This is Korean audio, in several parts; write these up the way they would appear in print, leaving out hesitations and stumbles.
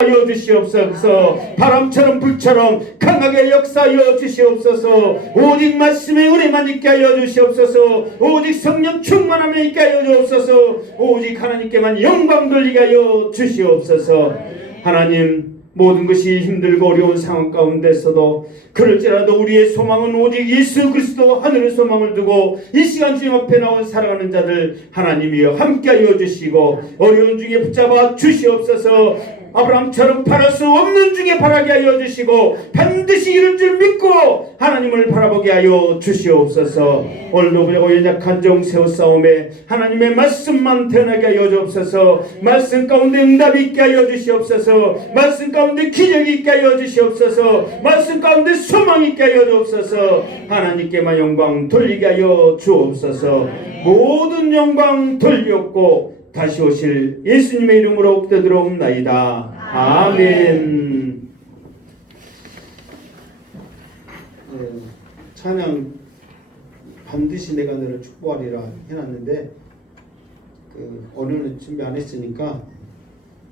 하여 주시옵소서. 바람처럼 불처럼 강하게 역사하여 주시옵소서. 오직 말씀의 은혜만 있게 하여 주시옵소서. 오직 성령 충만함에 있게 하여 주옵소서. 오직 하나님께만 영광 돌리게 하여 주시옵소서. 하나님, 모든 것이 힘들고 어려운 상황 가운데서도 그럴지라도 우리의 소망은 오직 예수 그리스도 하늘의 소망을 두고 이 시간 주님 앞에 나온 사랑하는 자들 하나님이여 함께하여 주시고 어려운 중에 붙잡아 주시옵소서. 아브라함처럼 바랄 수 없는 중에 바라게 하여 주시고 반드시 이룰 줄 믿고 하나님을 바라보게 하여 주시옵소서. 오늘도 우리가 연약한 종 세우싸움에 하나님의 말씀만 태어나게 하여 주옵소서. 말씀 가운데 응답이 있게 하여 주시옵소서. 말씀 가운데 기적이 있게 하여 주시옵소서. 말씀 가운데 소망이 있게 하여 주옵소서. 하나님께만 영광 돌리게 하여 주옵소서. 모든 영광 돌렸고 다시 오실 예수님의 이름으로 기도드리옵나이다. 아멘. 찬양 반드시 내가 너를 축복하리라 해놨는데 오늘은 준비 안 했으니까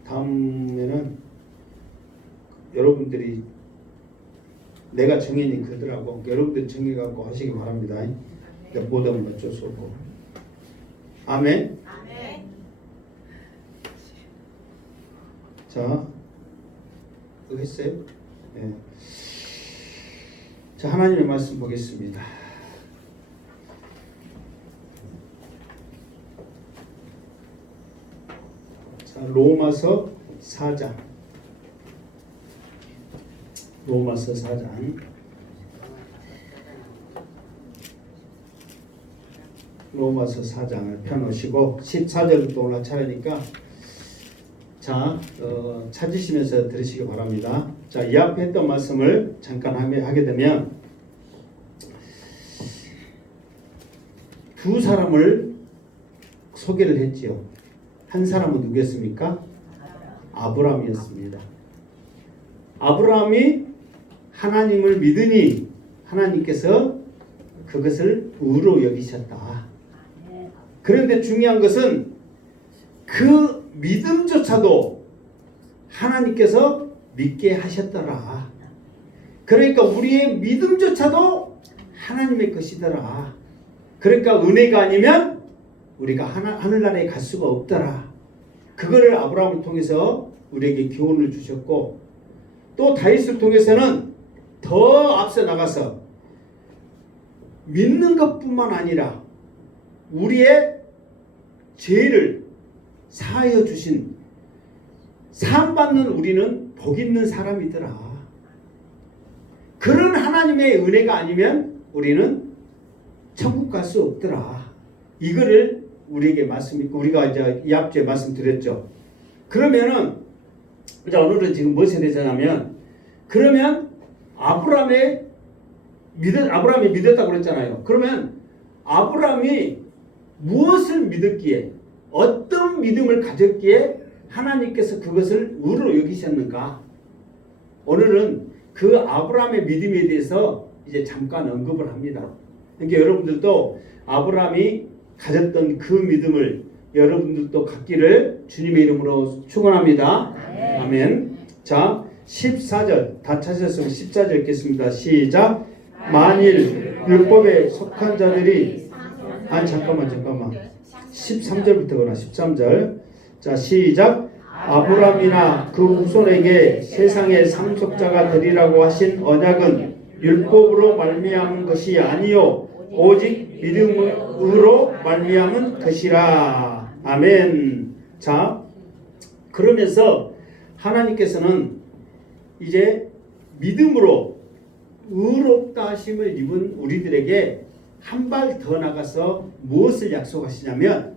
다음에는 여러분들이 내가 정해진 그들하고 여러분들이 정해갖고 하시기 바랍니다. 못하면 어쩔 수 없고. 아멘. 자, 이거 했어요? 네. 자, 하나님의 말씀 보겠습니다. 자, 로마서 4장. 로마서 4장. 로마서 4장을 펴놓으시고 14절부터 올라차려니까 자, 찾으시면서 들으시기 바랍니다. 자, 이 앞에 했던 말씀을 잠깐 하게 되면 두 사람을 소개를 했지요. 한 사람은 누구였습니까? 아브라함이었습니다. 아브라함이 하나님을 믿으니 하나님께서 그것을 의로 여기셨다. 그런데 중요한 것은 그 믿음조차도 하나님께서 믿게 하셨더라. 그러니까 우리의 믿음조차도 하나님의 것이더라. 그러니까 은혜가 아니면 우리가 하늘나라에 갈 수가 없더라. 그거를 아브라함을 통해서 우리에게 교훈을 주셨고 또 다윗을 통해서는 더 앞서 나가서 믿는 것뿐만 아니라 우리의 죄를 사하여 주신 사함받는 우리는 복 있는 사람이더라. 그런 하나님의 은혜가 아니면 우리는 천국 갈 수 없더라. 이거를 우리에게 말씀있고 우리가 이제 이 앞에 말씀드렸죠. 그러면은 이제 오늘은 지금 무엇에 대해서냐면 그러면 아브라함이 믿었다고 그랬잖아요. 그러면 아브라함이 무엇을 믿었기에 어떤 믿음을 가졌기에 하나님께서 그것을 의로 여기셨는가? 오늘은 그 아브라함의 믿음에 대해서 이제 잠깐 언급을 합니다. 그러니까 여러분들도 아브라함이 가졌던 그 믿음을 여러분들도 갖기를 주님의 이름으로 축원합니다. 아멘. 자, 14절 다 찾으셨으면 14절 읽겠습니다. 시작. 만일 율법에 속한 자들이 잠깐만 13절부터구나. 13절. 자, 시작. 아브라함이나 그 후손에게 세상의 상속자가 되리라고 하신 언약은 율법으로 말미암은 것이 아니요 오직 믿음으로 말미암은 것이라. 아멘. 자, 그러면서 하나님께서는 이제 믿음으로 의롭다 하심을 입은 우리들에게 한 발 더 나가서 무엇을 약속하시냐면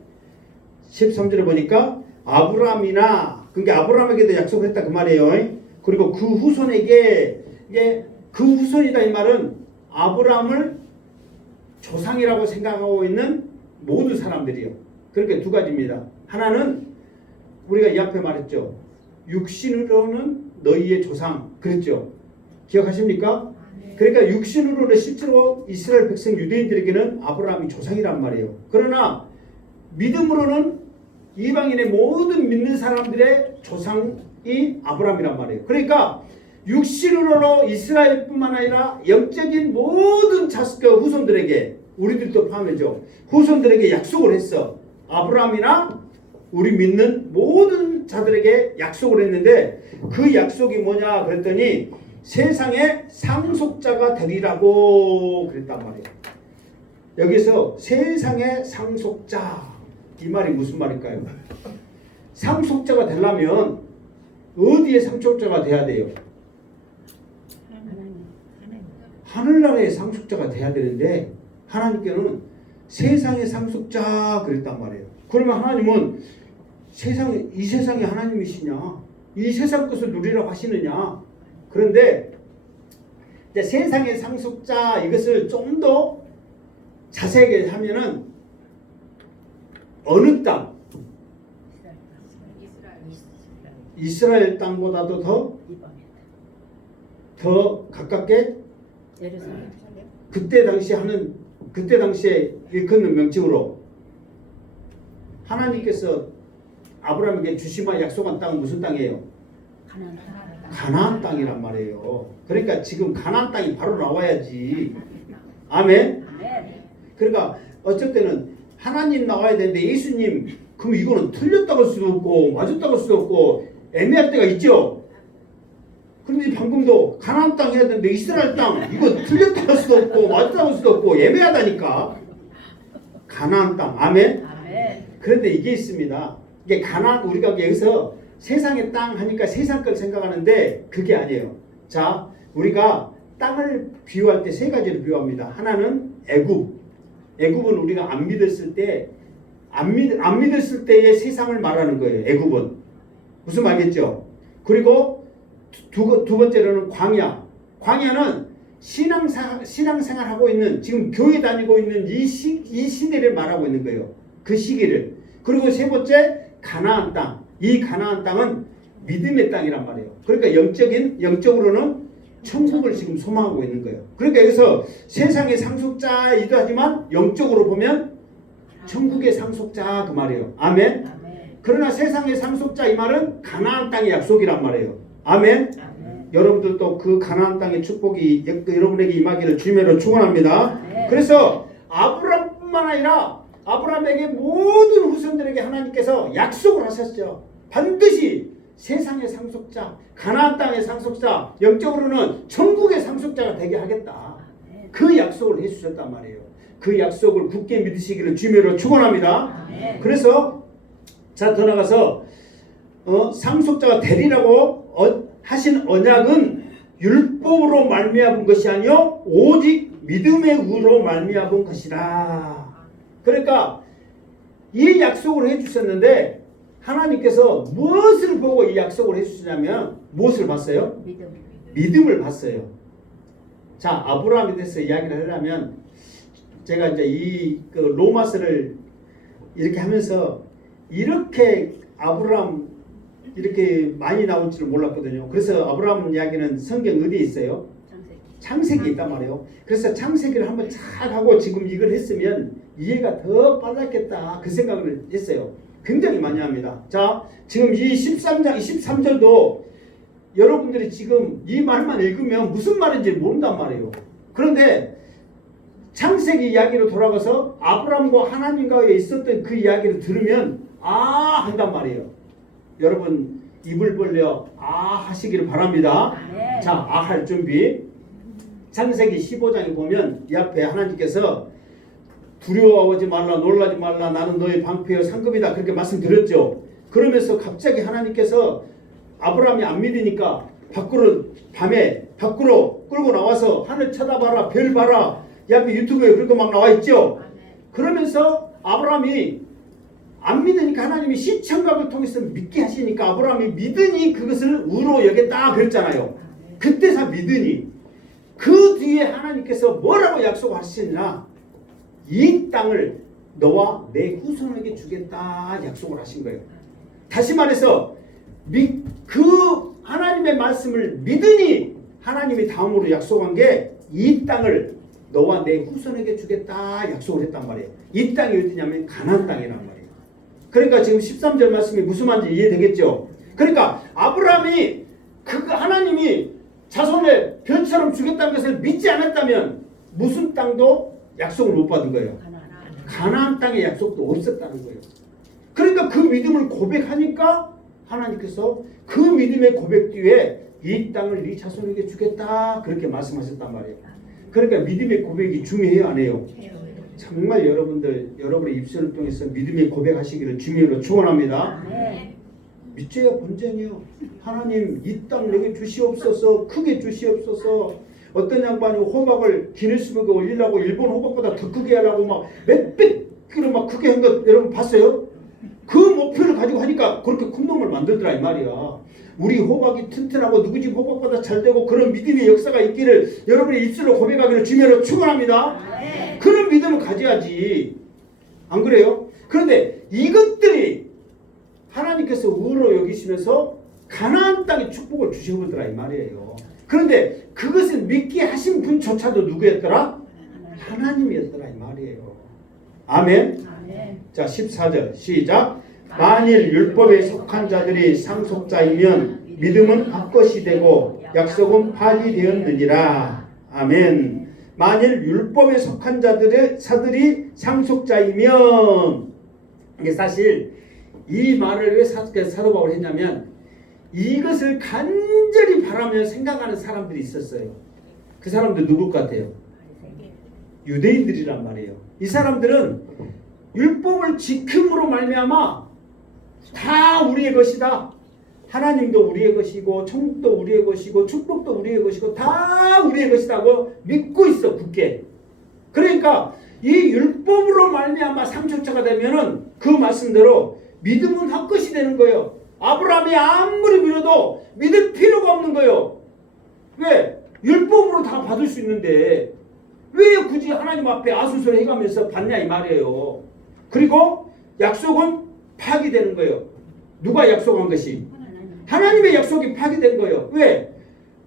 13절에 보니까 아브라함이나 그러니까 아브라함에게도 약속을 했다 그 말이에요. 그리고 그 후손에게 이게 그 후손이다 이 말은 아브라함을 조상이라고 생각하고 있는 모든 사람들이요. 그러니까 두 가지입니다. 하나는 우리가 이 앞에 말했죠. 육신으로는 너희의 조상 그랬죠. 기억하십니까? 그러니까 육신으로는 실제로 이스라엘 백성 유대인들에게는 아브라함이 조상이란 말이에요. 그러나 믿음으로는 이방인의 모든 믿는 사람들의 조상 아브라함이란 말이에요. 그러니까 육신으로 이스라엘뿐만 아니라 영적인 모든 후손들에게, 우리들도 포함해죠, 후손들에게 약속을 했어. 아브라함이나 우리 믿는 모든 자들에게 약속을 했는데 그 약속이 뭐냐 그랬더니 세상의 상속자가 되리라고 그랬단 말이에요. 여기서 세상의 상속자, 이 말이 무슨 말일까요? 상속자가 되려면 어디에 상속자가 돼야 돼요? 하늘나라의 상속자가 돼야 되는데 하나님께는 세상의 상속자 그랬단 말이에요. 그러면 하나님은 이 세상이 하나님이시냐? 이 세상 것을 누리라고 하시느냐? 그런데 이제 세상의 상속자, 이것을 좀 더 자세하게 하면은 어느 땅? 이스라엘 땅보다도 더 가깝게 그때 당시에 일컫는 명칭으로 하나님께서 아브라함에게 주시마 약속한 땅은 무슨 땅이에요? 가나안 땅이란 말이에요. 그러니까 지금 가나안 땅이 바로 나와야지. 아멘. 그러니까 어쩔 때는 하나님 나와야 되는데 예수님, 그럼 이거는 틀렸다고 할 수도 없고 맞았다고 할 수도 없고 애매할 때가 있죠. 그런데 방금도 가나안 땅 해야 되는데 이스라엘 땅, 이거 틀렸다고 할 수도 없고 맞았다고 할 수도 없고 애매하다니까. 가나안 땅. 아멘. 그런데 이게 있습니다. 이게 우리가 여기서 세상의 땅 하니까 세상 걸 생각하는데 그게 아니에요. 자, 우리가 땅을 비유할 때 세 가지를 비유합니다. 하나는 애굽은 우리가 안 믿었을 때의 세상을 말하는 거예요. 애굽은. 무슨 말이겠죠? 그리고 두 번째로는 광야는 신앙생활하고 있는, 지금 교회 다니고 있는 이 시대를 말하고 있는 거예요. 그 시기를. 그리고 세 번째 가나안 땅. 이 가나안 땅은 믿음의 땅이란 말이에요. 그러니까 영적으로는 천국을 지금 소망하고 있는 거예요. 그러니까 여기서 세상의 상속자이기도 하지만 영적으로 보면 천국의 상속자 그 말이에요. 아멘. 그러나 세상의 상속자 이 말은 가나안 땅의 약속이란 말이에요. 아멘. 여러분들도 그 가나안 땅의 축복이 여러분에게 임하기를 주님으로 축원합니다. 그래서 아브라함뿐만 아니라 아브라함에게 모든 후손들에게 하나님께서 약속을 하셨죠. 반드시 세상의 상속자, 가나안 땅의 상속자, 영적으로는 천국의 상속자가 되게 하겠다. 그 약속을 해주셨단 말이에요. 그 약속을 굳게 믿으시기를 주님으로 축원합니다. 그래서 자, 더 나가서 상속자가 되리라고 하신 언약은 율법으로 말미암은 것이 아니요 오직 믿음의 의로 말미암은 것이라. 그러니까 이 약속을 해주셨는데 하나님께서 무엇을 보고 이 약속을 해주시냐면 무엇을 봤어요? 믿음을 봤어요. 자, 아브라함에 대해서 이야기를 하려면 제가 이제 그 로마서를 이렇게 하면서 이렇게 아브라함 이렇게 많이 나올 줄 몰랐거든요. 그래서 아브라함 이야기는 성경 어디에 있어요? 창세기에 있단 말이에요. 그래서 창세기를 한번 잘 하고 지금 이걸 했으면 이해가 더 빨랐겠다 그 생각을 했어요. 굉장히 많이 합니다. 자, 지금 이 13장 23절도 여러분들이 지금 이 말만 읽으면 무슨 말인지 모른단 말이에요. 그런데 창세기 이야기로 돌아가서 아브라함과 하나님과의 있었던 그 이야기를 들으면 아 한단 말이에요. 여러분 입을 벌려 아 하시기를 바랍니다. 자, 아 할 준비. 창세기 15장에 보면 이 앞에 하나님께서 두려워하지 말라, 놀라지 말라, 나는 너의 방패여 상급이다 그렇게 말씀드렸죠. 그러면서 갑자기 하나님께서 아브라함이 안 믿으니까 밤에 밖으로 끌고 나와서 하늘 쳐다봐라, 별 봐라, 이 앞에 유튜브에 그런 거 막 나와 있죠. 그러면서 아브라함이 안 믿으니까 하나님이 시청각을 통해서 믿게 하시니까 아브라함이 믿으니 그것을 의로 여겼다 그랬잖아요. 그때서 믿으니. 그 뒤에 하나님께서 뭐라고 약속하시느냐, 이 땅을 너와 내 후손에게 주겠다 약속을 하신 거예요. 다시 말해서 그 하나님의 말씀을 믿으니 하나님이 다음으로 약속한 게 이 땅을 너와 내 후손에게 주겠다 약속을 했단 말이에요. 이 땅이 어디냐면 가나안 땅이란 말이에요. 그러니까 지금 13절 말씀이 무슨 말인지 이해되겠죠? 그러니까 아브라함이 하나님이 자손을 별처럼 주겠다는 것을 믿지 않았다면 무슨 땅도 약속을 못 받은 거예요. 가나안 땅의 약속도 없었다는 거예요. 그러니까 그 믿음을 고백하니까 하나님께서 그 믿음의 고백 뒤에 이 땅을 네 자손에게 주겠다 그렇게 말씀하셨단 말이에요. 그러니까 믿음의 고백이 중요해요, 안 해요? 정말 여러분들 여러분의 입술을 통해서 믿음의 고백하시기를 주님으로 축원합니다. 믿져야 본전이요. 하나님 이 땅 내게 주시옵소서. 크게 주시옵소서. 어떤 양반이 호박을 기네스북에 올리려고 일본 호박보다 더 크게 하려고 막 몇백 킬로 막 크게 한 거 여러분 봤어요? 그 목표를 가지고 하니까 그렇게 큰 놈을 만들더라 이 말이야. 우리 호박이 튼튼하고 누구 집 호박보다 잘 되고 그런 믿음의 역사가 있기를 여러분의 입술로 고백하기를 주님으로 축원합니다. 그런 믿음을 가져야지. 안 그래요? 그런데 이것들이 하나님께서 의로 여기시면서 가나안 땅의 축복을 주셔보더라 이 말이에요. 그런데 그것을 믿게 하신 분조차도 누구였더라? 하나님이었더라 이 말이에요. 아멘. 자 14절 시작. 만일 율법에 속한 자들이 상속자이면 믿음은 헛것이 되고 약속은 파기되었느니라. 아멘. 만일 율법에 속한 사들이 상속자이면, 이게 사실 이 말을 왜 사도 바울이 했냐면 이것을 간절히 바라며 생각하는 사람들이 있었어요. 그 사람들 누굴 것 같아요? 유대인들이란 말이에요. 이 사람들은 율법을 지킴으로 말미암아 다 우리의 것이다. 하나님도 우리의 것이고 천국도 우리의 것이고 축복도 우리의 것이고 다 우리의 것이라고 믿고 있어 굳게. 그러니까 이 율법으로 말미암아 상속자가 되면은 그 말씀대로 믿음은 헛것이 되는 거예요. 아브라함이 아무리 믿어도 믿을 필요가 없는 거예요. 왜? 율법으로 다 받을 수 있는데 왜 굳이 하나님 앞에 아수설 해가면서 받냐 이 말이에요. 그리고 약속은 파기되는 거예요. 누가 약속한 것이? 하나님의 약속이 파기된 거예요. 왜?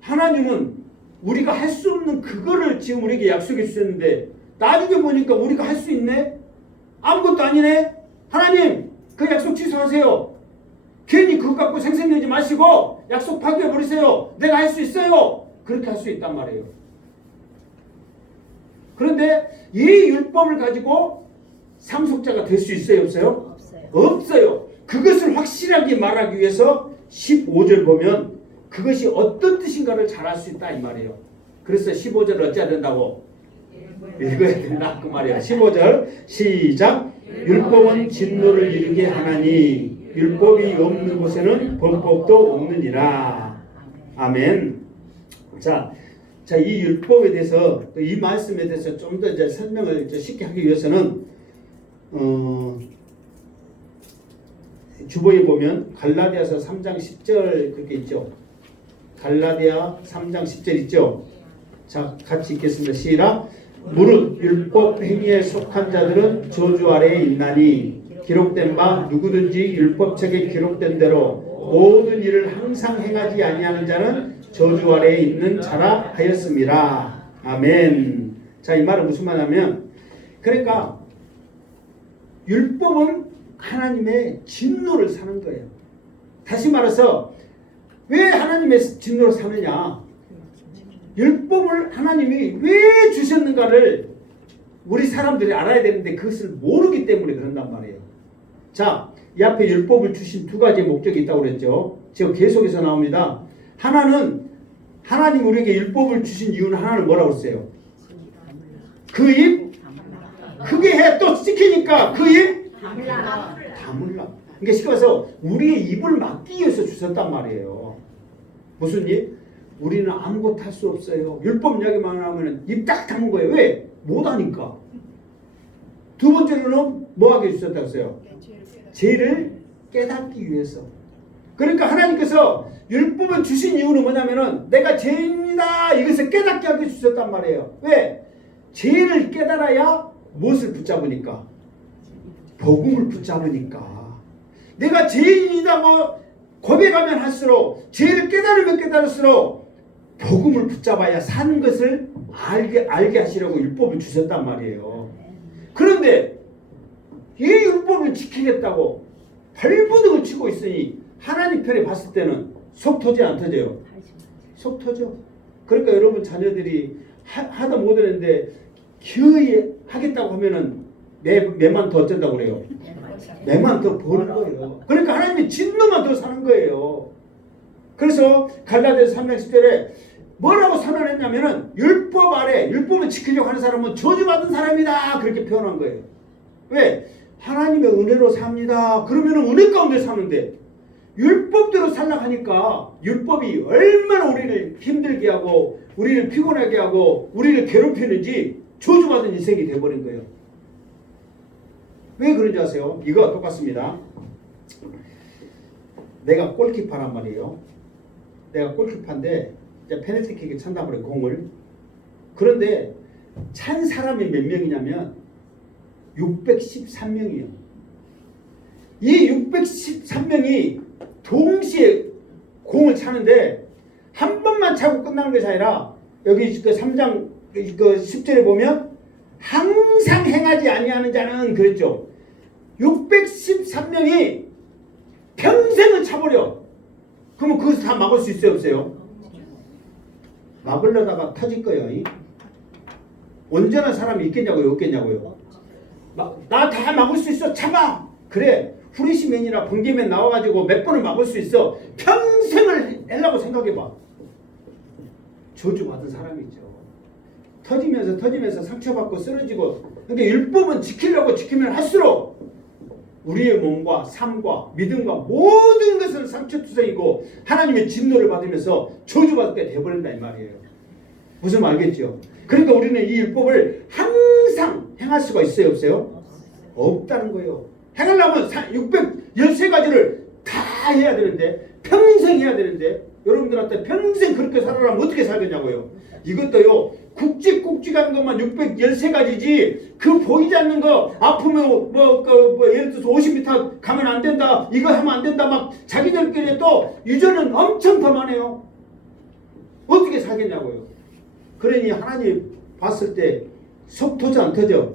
하나님은 우리가 할 수 없는 그거를 지금 우리에게 약속해 주셨는데 나중에 보니까 우리가 할 수 있네? 아무것도 아니네? 하나님 그 약속 취소하세요. 괜히 그거 갖고 생색내지 마시고 약속 파기해버리세요. 내가 할 수 있어요. 그렇게 할 수 있단 말이에요. 그런데 이 율법을 가지고 상속자가 될 수 있어요? 없어요? 없어요. 그것을 확실하게 말하기 위해서 15절 보면 그것이 어떤 뜻인가를 잘 알 수 있다 이 말이에요. 그래서 15절을 어찌해야 된다고? 읽어야 된다 그 말이에요. 15절 시작. 율법은 진노를 이루게 하나니 율법이 없는 곳에는 범법도 없느니라. 아멘. 자, 이 율법에 대해서 이 말씀에 대해서 좀 더 이제 설명을 쉽게 하기 위해서는 주보에 보면 갈라디아서 3장 10절 그렇게 있죠. 갈라디아 3장 10절 있죠. 자, 같이 읽겠습니다. 시작. 무릇 율법 행위에 속한 자들은 저주 아래에 있나니 기록된 바 누구든지 율법책에 기록된 대로 모든 일을 항상 행하지 아니하는 자는 저주 아래에 있는 자라 하였습니다. 아멘. 자, 이 말은 무슨 말이냐면 그러니까 율법은 하나님의 진노를 사는 거예요. 다시 말해서 왜 하나님의 진노를 사느냐? 율법을 하나님이 왜 주셨는가를 우리 사람들이 알아야 되는데 그것을 모르기 때문에 그런단 말이에요. 자, 이 앞에 율법을 주신 두 가지 목적이 있다고 그랬죠. 지금 계속해서 나옵니다. 하나는 하나님 우리에게 율법을 주신 이유는 하나는 뭐라고 했어요? 그 입 크게 해 또 지키니까 그 입 다물라. 그러니까 쉽게 말해서 우리의 입을 막기 위해서 주셨단 말이에요. 무슨 입? 우리는 아무것도 할 수 없어요. 율법 이야기만 하면 입 딱 다문 거예요. 왜? 못하니까. 두 번째로는 뭐 하게 주셨다고 했어요? 죄를 깨닫기 위해서. 그러니까 하나님께서 율법을 주신 이유는 뭐냐면은 내가 죄인이다 이것을 깨닫게 하게 주셨단 말이에요. 왜? 죄를 깨달아야 무엇을 붙잡으니까? 복음을 붙잡으니까. 내가 죄인이다고 고백하면 할수록 죄를 깨달으면 깨달을수록 복음을 붙잡아야 사는 것을 알게 하시려고 율법을 주셨단 말이에요. 그런데 이 율법을 지키겠다고 발버둥을 치고 있으니 하나님 편에 봤을 때는 속 터져 안 터져요? 속 터져. 그러니까 여러분 자녀들이 하다 못하는데 기어이 하겠다고 하면은 매만 더 어쩐다고 그래요? 매만 더 버는 거예요. 그러니까 하나님이 진노만 더 사는 거예요. 그래서 갈라디아서 3장 10절에 뭐라고 선언했냐면은 율법 아래 율법을 지키려고 하는 사람은 저주받은 사람이다 그렇게 표현한 거예요. 왜? 하나님의 은혜로 삽니다. 그러면은 은혜 가운데 사는데 율법대로 살려고 하니까 율법이 얼마나 우리를 힘들게 하고 우리를 피곤하게 하고 우리를 괴롭히는지 저주받은 인생이 돼버린 거예요. 왜 그런지 아세요? 이거와 똑같습니다. 내가 골키퍼란 말이에요. 내가 골키퍼인데 이제 페널티킥에 찬다고 그래 공을. 그런데 찬 사람이 몇 명이냐면 613명이에요. 이 613명이 동시에 공을 차는데 한 번만 차고 끝나는 것이 아니라 여기 그 3장 그 10절에 보면 항상 행하지 아니하는 자는 그랬죠. 613명이 평생을 차버려. 그러면 그것을 다 막을 수 있어요 없어요? 막으려다가 터질 거예요. 온전한 사람이 있겠냐고요 없겠냐고요? 나 다 막을 수 있어 참아. 그래 후리시맨이나 번개맨 나와가지고 몇 번을 막을 수 있어. 평생을 하려고 생각해봐. 저주받은 사람이죠. 터지면서 상처받고 쓰러지고. 그러니까 율법은 지키려고 지키면 할수록 우리의 몸과 삶과 믿음과 모든 것은 상처투성이고 하나님의 진노를 받으면서 저주받게 돼버린다 이 말이에요. 무슨 말 알겠죠? 그러니까 우리는 이 율법을 항상 행할 수가 있어요 없어요? 없다는 거예요. 행하려면 613가지를 다 해야 되는데 평생 해야 되는데 여러분들한테 평생 그렇게 살아라면 어떻게 살겠냐고요. 이것도요 굵직굵직한 것만 613가지지 그 보이지 않는 거 아프면 예를 들어서 50m 가면 안 된다 이거 하면 안 된다 막 자기들끼리 또 유전은 엄청 더 많아요. 어떻게 살겠냐고요. 그러니 하나님 봤을 때 속 터져 안 터져?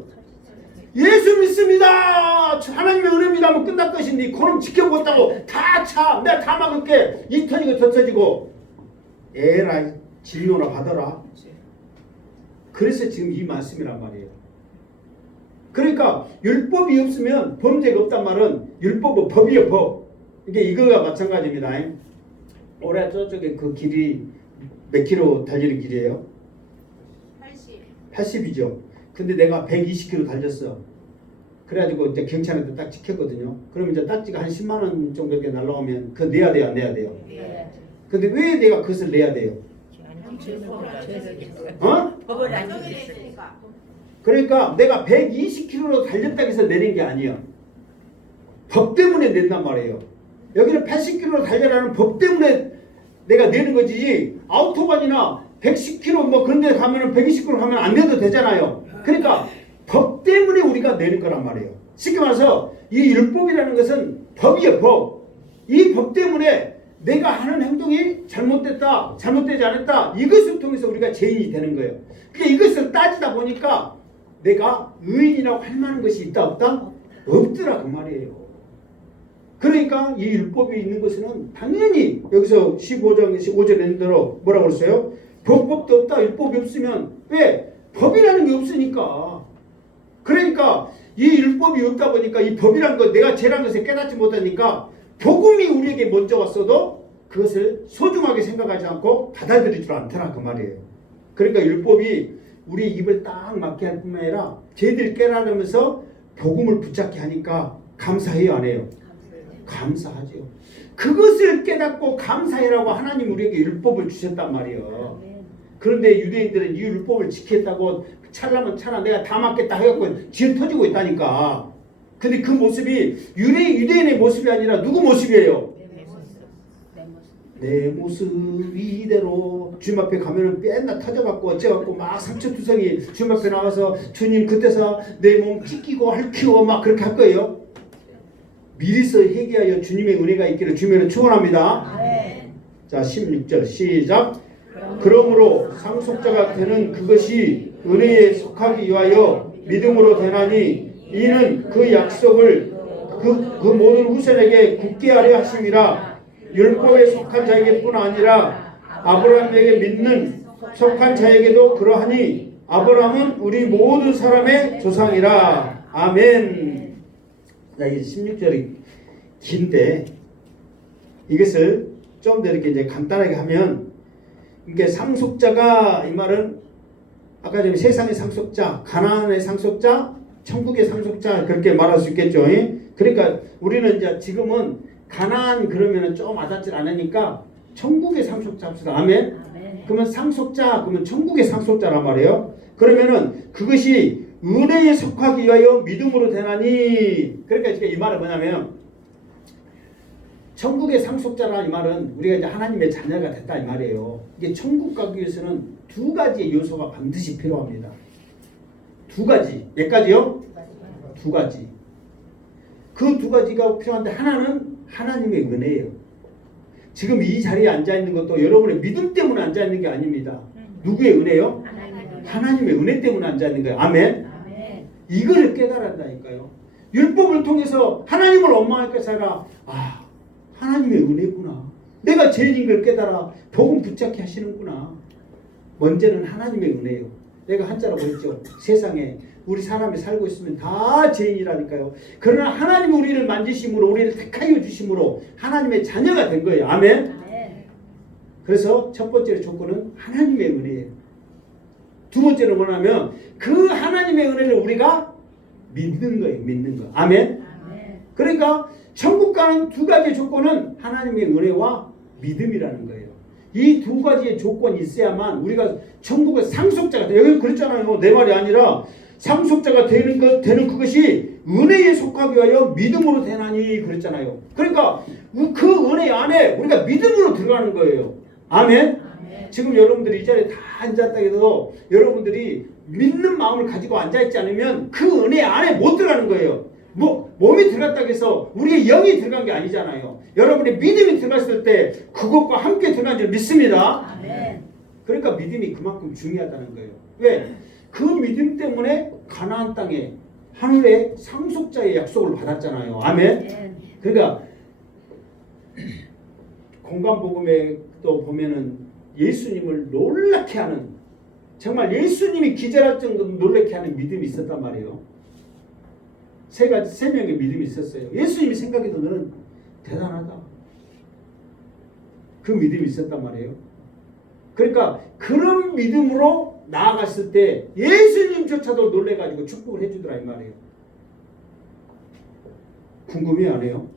예수 믿습니다. 하나님의 은혜입니다 하면 끝날 것인데 그럼 지켜보겠다고 다 차. 내가 다 막을게. 이 터지고 저 터지고. 에라이 진노나 받아라. 그래서 지금 이 말씀이란 말이에요. 그러니까 율법이 없으면 범죄가 없단 말은 율법은 법이에요 법. 이게 이거가 마찬가지입니다. 올해 저쪽에 그 길이 몇 킬로 달리는 길이에요? 80이죠. 근데 내가 120km 달렸어. 그래가지고 이제 경찰한테 딱 찍혔거든요. 그러면 이제 딱지가 한 10만 원 정도 이렇게 날라오면 그거 내야 돼요, 안 내야 돼요? 네. 근데 왜 내가 그것을 내야 돼요? 법을 안 정했으니까. 그러니까 내가 120km로 달렸다고 해서 내는 게 아니야. 법 때문에 낸단 말이에요. 여기는 80km로 달려라는 법 때문에 내가 내는 거지. 아우토반이나 110km 뭐 그런 데 가면은 120km 가면 안 내도 되잖아요. 그러니까 법 때문에 우리가 내는 거란 말이에요. 쉽게 말해서 이 율법이라는 것은 법이에요, 법. 이 법 때문에 내가 하는 행동이 잘못됐다, 잘못되지 않았다, 이것을 통해서 우리가 죄인이 되는 거예요. 그러니까 이것을 따지다 보니까 내가 의인이라고 할 만한 것이 있다, 없다? 없더라, 그 말이에요. 그러니까 이 율법이 있는 것은 당연히 여기서 15장 15절에 있는 대로 뭐라고 그랬어요? 법도 없다, 율법이 없으면 왜? 법이라는 게 없으니까. 그러니까 이 율법이 없다 보니까 이 법이란 것, 내가 죄란 것을 깨닫지 못하니까 복음이 우리에게 먼저 왔어도 그것을 소중하게 생각하지 않고 받아들이지 않더라 그 말이에요. 그러니까 율법이 우리 입을 딱 막게 할 뿐만 아니라 죄들 깨달으면서 복음을 붙잡게 하니까 감사해요 안 해요? 감사하죠. 그것을 깨닫고 감사해라고 하나님 우리에게 율법을 주셨단 말이에요. 그런데 유대인들은 이 율법을 지켰다고 찰나면 찰나 내가 다 맞겠다 해갖고 지어 터지고 있다니까. 근데 그 모습이 유대인의 모습이 아니라 누구 모습이에요? 내 모습 이대로 주님 앞에 가면은 맨날 터져갖고 어째갖고 막 상처투성이 주님 앞에 나가서 주님 그때서 내 몸 찢기고 핥히고 막 그렇게 할 거예요. 미리서 회개하여 주님의 은혜가 있기를 주님을 축원합니다. 자 16절 시작. 그러므로 상속자가 되는 그것이 은혜에 속하기 위하여 믿음으로 되나니 이는 그 약속을 그 모든 후손에게 굳게 하려 하심이라. 율법에 속한 자에게뿐 아니라 아브라함에게 믿는 속한 자에게도 그러하니 아브라함은 우리 모든 사람의 조상이라. 아멘. 자, 이 16절이 긴데 이것을 좀 더 이렇게 이제 간단하게 하면, 이게 상속자가, 이 말은 아까 전에 세상의 상속자, 가나안의 상속자, 천국의 상속자, 그렇게 말할 수 있겠죠. 그러니까 우리는 이제 지금은 가나안 그러면은 좀 와닿질 않으니까 천국의 상속자 합시다. 아멘. 그러면 상속자, 그러면 천국의 상속자란 말이에요. 그러면은 그것이 은혜에 속하기 위하여 믿음으로 되나니. 그러니까 지금 이 말은 뭐냐면, 천국의 상속자라 이 말은 우리가 이제 하나님의 자녀가 됐다 이 말이에요. 이게 천국 가기 위해서는 두 가지의 요소가 반드시 필요합니다. 두 가지. 몇 가지요? 두 가지. 그 두 가지가 필요한데, 하나는 하나님의 은혜예요. 지금 이 자리에 앉아 있는 것도 여러분의 믿음 때문에 앉아 있는 게 아닙니다. 누구의 은혜요? 하나님의 은혜 때문에 앉아 있는 거예요. 아멘. 이거를 깨달아야 한다니까요. 율법을 통해서 하나님을 원망할 것 아니라, 아, 하나님의 은혜구나. 내가 죄인인 걸 깨달아 복음 붙잡게 하시는구나. 먼저는 하나님의 은혜예요. 내가 한자라고 했죠. 세상에 우리 사람이 살고 있으면 다 죄인이라니까요. 그러나 하나님이 우리를 만지심으로, 우리를 택하여 주심으로 하나님의 자녀가 된 거예요. 아멘. 그래서 첫 번째 조건은 하나님의 은혜예요. 두 번째는 뭐냐면 그 하나님의 은혜를 우리가 믿는 거예요. 믿는 거. 아멘. 그러니까 천국 가는 두 가지의 조건은 하나님의 은혜와 믿음이라는 거예요. 이 두 가지의 조건이 있어야만 우리가 천국의 상속자가 돼요. 여기 그랬잖아요. 내 말이 아니라 상속자가 되는 그것이 은혜에 속하기 위하여 믿음으로 되나니 그랬잖아요. 그러니까 그 은혜 안에 우리가 믿음으로 들어가는 거예요. 아멘. 지금 여러분들이 이 자리에 다 앉았다 해도 여러분들이 믿는 마음을 가지고 앉아있지 않으면 그 은혜 안에 못 들어가는 거예요. 몸이 들어갔다고 해서 우리의 영이 들어간 게 아니잖아요. 여러분의 믿음이 들어갔을 때 그것과 함께 들어간 줄 믿습니다. 아멘. 그러니까 믿음이 그만큼 중요하다는 거예요. 왜? 그 믿음 때문에 가나안 땅에 하늘의 상속자의 약속을 받았잖아요. 아멘. 그러니까 공간복음에 또 보면은 예수님을 놀랍게 하는, 정말 예수님이 기절할 정도로 놀랍게 하는 믿음이 있었단 말이에요. 세 명의 믿음이 있었어요. 예수님이 생각해도 너는 대단하다. 그 믿음이 있었단 말이에요. 그러니까 그런 믿음으로 나아갔을 때 예수님조차도 놀래가지고 축복을 해주더라 이 말이에요. 궁금해요, 안 해요?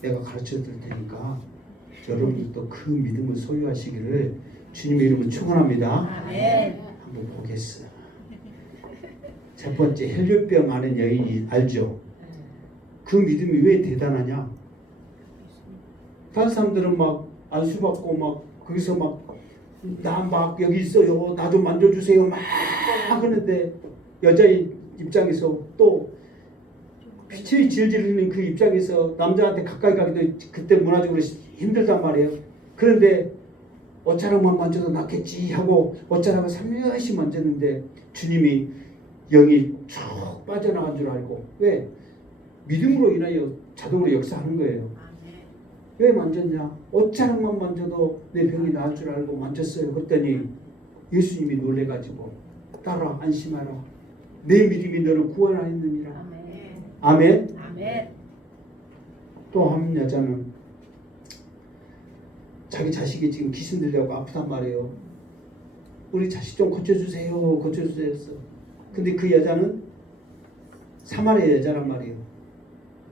내가 가르쳐 드릴 테니까 여러분들도 그 믿음을 소유하시기를 주님의 이름으로 축원합니다. 아멘. 한번 보겠어요. 첫 번째, 혈류병 아는 여인이 알죠? 그 믿음이 왜 대단하냐? 다른 사람들은 막 안수받고 막 거기서 나 막 여기 있어요, 나 좀 만져주세요 막 하는데, 여자의 입장에서 또 피치 질질 흘리는 그 입장에서 남자한테 가까이 가기도 그때 문화적으로 힘들단 말이에요. 그런데 옷자락만 만져도 낫겠지 하고 옷자락을 살며시 만졌는데 주님이 영이 쭉 빠져나간 줄 알고, 왜? 믿음으로 인하여 자동으로 역사하는 거예요. 왜 만졌냐? 옷자락만 만져도 내 병이 나을 줄 알고 만졌어요. 그랬더니 예수님이 놀래가지고 따라 안심하라. 내 믿음이 너를 구원하였느니라. 아멘. 아멘. 또 한 여자는 자기 자식이 지금 귀신 들려고 아프단 말이에요. 우리 자식 좀 고쳐주세요. 고쳐주세요. 근데 그 여자는 사마리아 여자란 말이에요.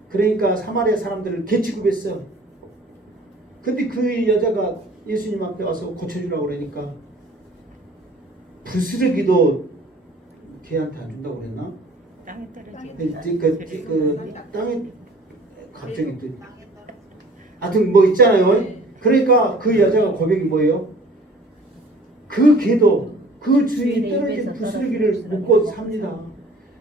그러니까 사마리아 사람들을 개취급했어. 근데 그 여자가 예수님 앞에 와서 고쳐주라고 그러니까 부스러기도 걔한테 안 준다고 그랬나? 땅에 떨어지게. 그 땅에 갑자기 또 하여튼 뭐 있잖아요. 그러니까 그 여자가 고백이 뭐예요? 그 개도 그 주인이 떨어진 부스러기를 먹고 삽니다.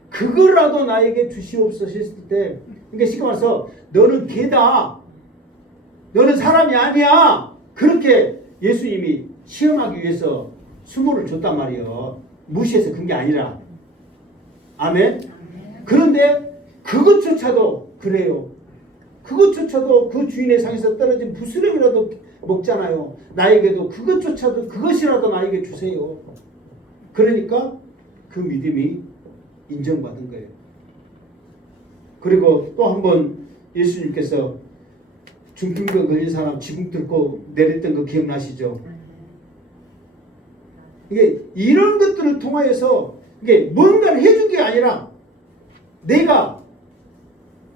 그거라도 나에게 주시옵소서 했을 때, 그러니까 쉽게 말해서 너는 개다, 너는 사람이 아니야, 그렇게 예수님이 시험하기 위해서 수모를 줬단 말이에요. 무시해서 그런 게 아니라. 아멘. 그런데 그것조차도 그래요. 그것조차도 그 주인의 상에서 떨어진 부스럼이라도 먹잖아요. 나에게도 그것조차도 그것이라도 나에게 주세요. 그러니까 그 믿음이 인정받은 거예요. 그리고 또 한 번 예수님께서 중풍병 걸린 사람 지붕 뚫고 내렸던 거 기억나시죠? 이게 이런 것들을 통하여서 이게 뭔가를 해준 게 아니라 내가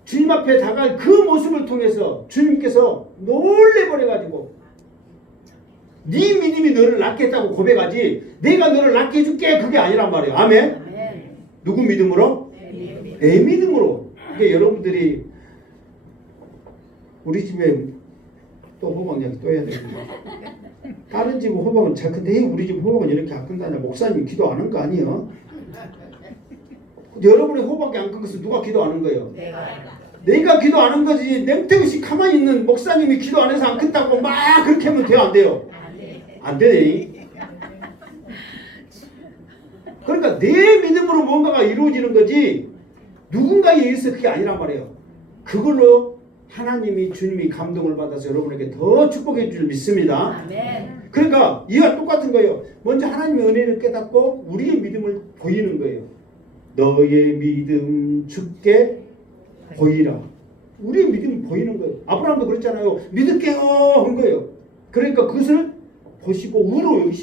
주님 앞에 다가갈 그 모습을 통해서 주님께서 놀래버려가지고 네 믿음이 너를 낫게 했다고 고백하지 내가 너를 낫게 해줄게 그게 아니란 말이에요. 아멘? 누구 믿음으로? 내 믿음으로. 그러니까 여러분들이 우리 집에 또 호박 이야기 또 해야 되겠네. 다른 집 호박은 잘 큰데 우리 집 호박은 이렇게 안 큰다냐. 목사님이 기도 안 한 거 아니에요? 여러분의 호박이 안 큰 것은 누가 기도 안 한 거예요? 내가 기도 안 한 거지. 냉태우시 가만히 있는 목사님이 기도 안 해서 안 큰다고 막 그렇게 하면 돼요? 안 돼요? 안 돼. 그러니까 내 믿음으로 뭔가가 이루어지는 거지 누군가에 의해서 그게 아니란 말이에요. 그걸로 하나님이 주님이 감동을 받아서 여러분에게 더 축복해 줄 믿습니다. 아멘. 그러니까 이와 똑같은 거예요. 먼저 하나님의 은혜를 깨닫고 우리의 믿음을 보이는 거예요. 너의 믿음 주께 보이라. 우리의 믿음이 보이는 거예요. 아브라함도 그랬잖아요. 믿을게요 한 거예요. 그러니까 그것을 보시고 우로 여기시